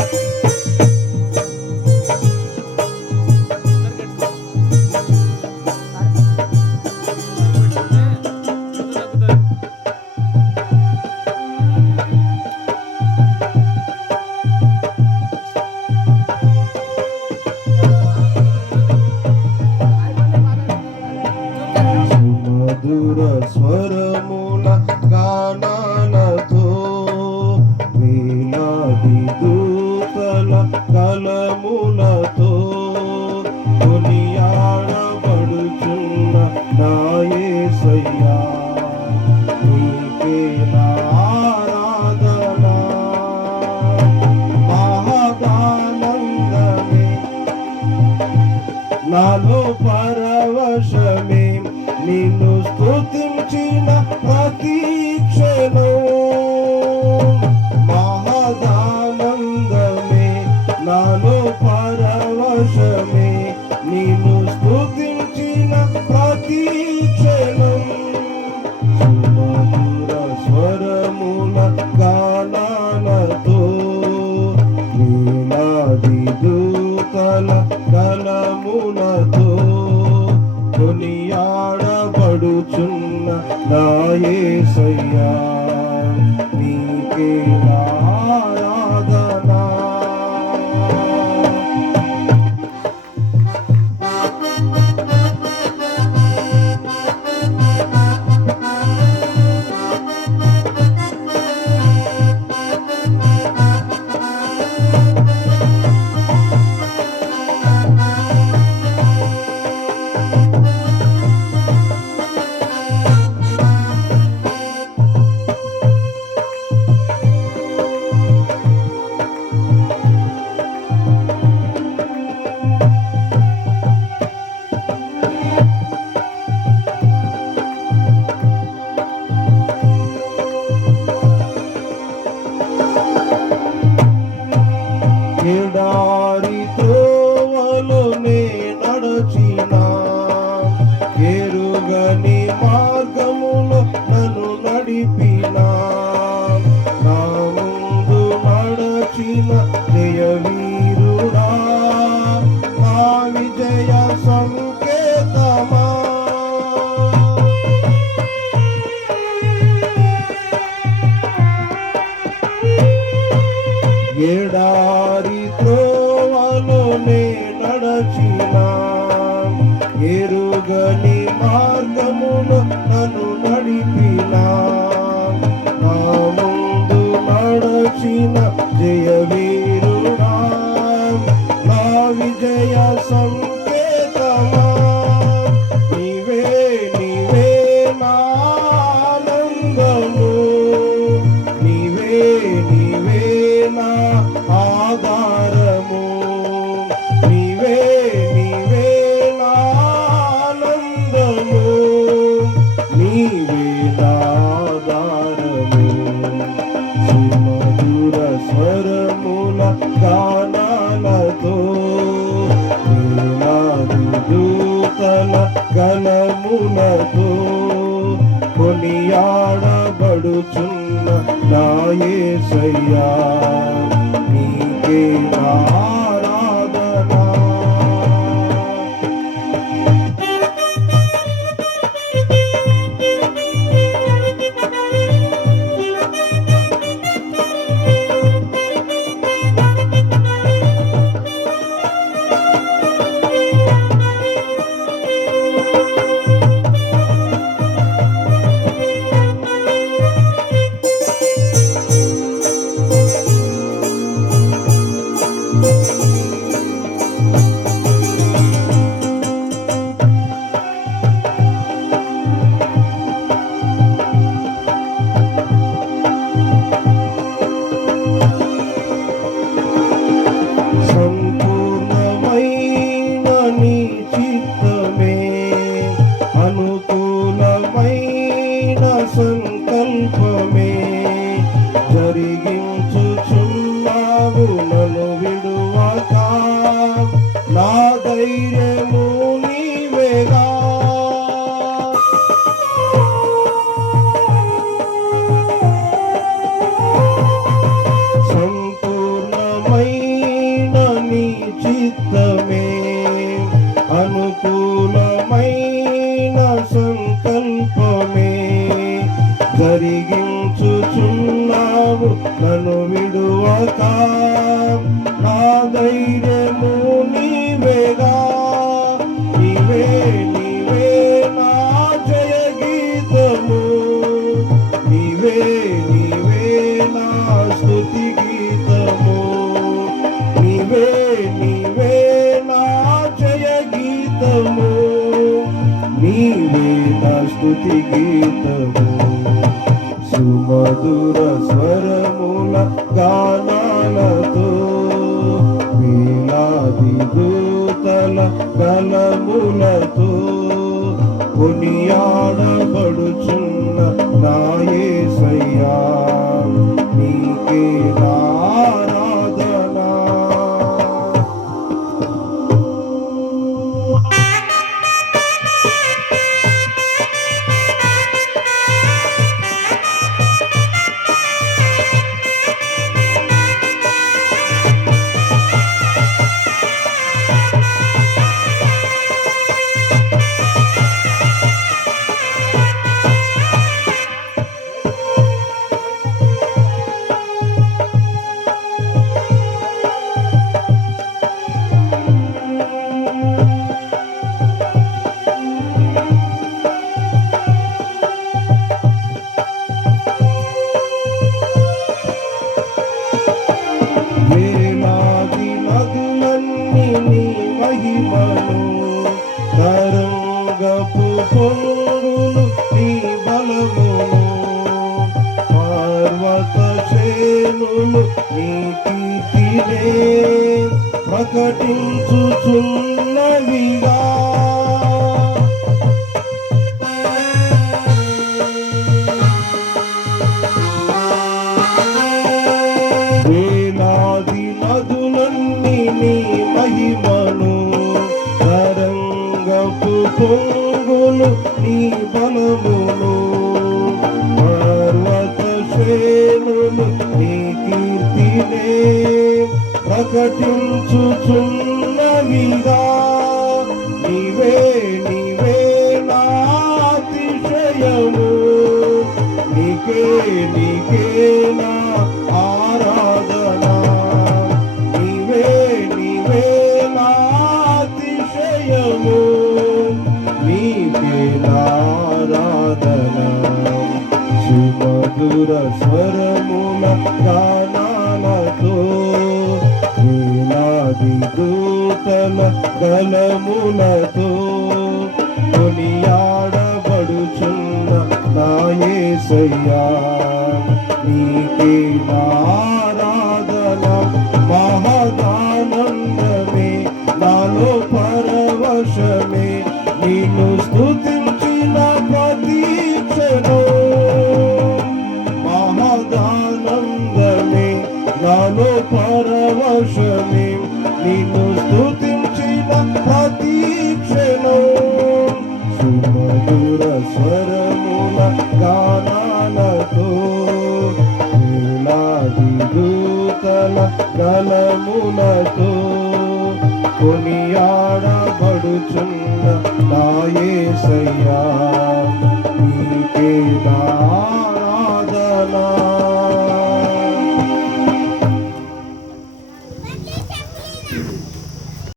Música నిన్ను స్తుతించిన ప్రతి Jesus. creepy. స్వరముల గానాలతో దూతల గణములతో కొనియాడబడుచున్న నాయసయ్యా నీకే నా வசந்தம் స్తోత్రము సుమధుర స్వరముల గానాలతో వేలాది దూతల కలములతో కొనియాడబడుచున్న నాయే సయ్యా నీకే నా ప్రకటించుచున్నవిగా. ప్రకటించుచున్నవిగా నీవే నీకే నారాధన మహదానందమే నాలో పరవశమే నిన్ను స్తుతించిన ప్రతీక్షను మహదానందమే నాలో పరవశమే నిన్ను స్తుతించిన ప్రతీక్షను గలములతో కొనియాడబడుచున్న నాయసయ్యా నీకే నారాధనా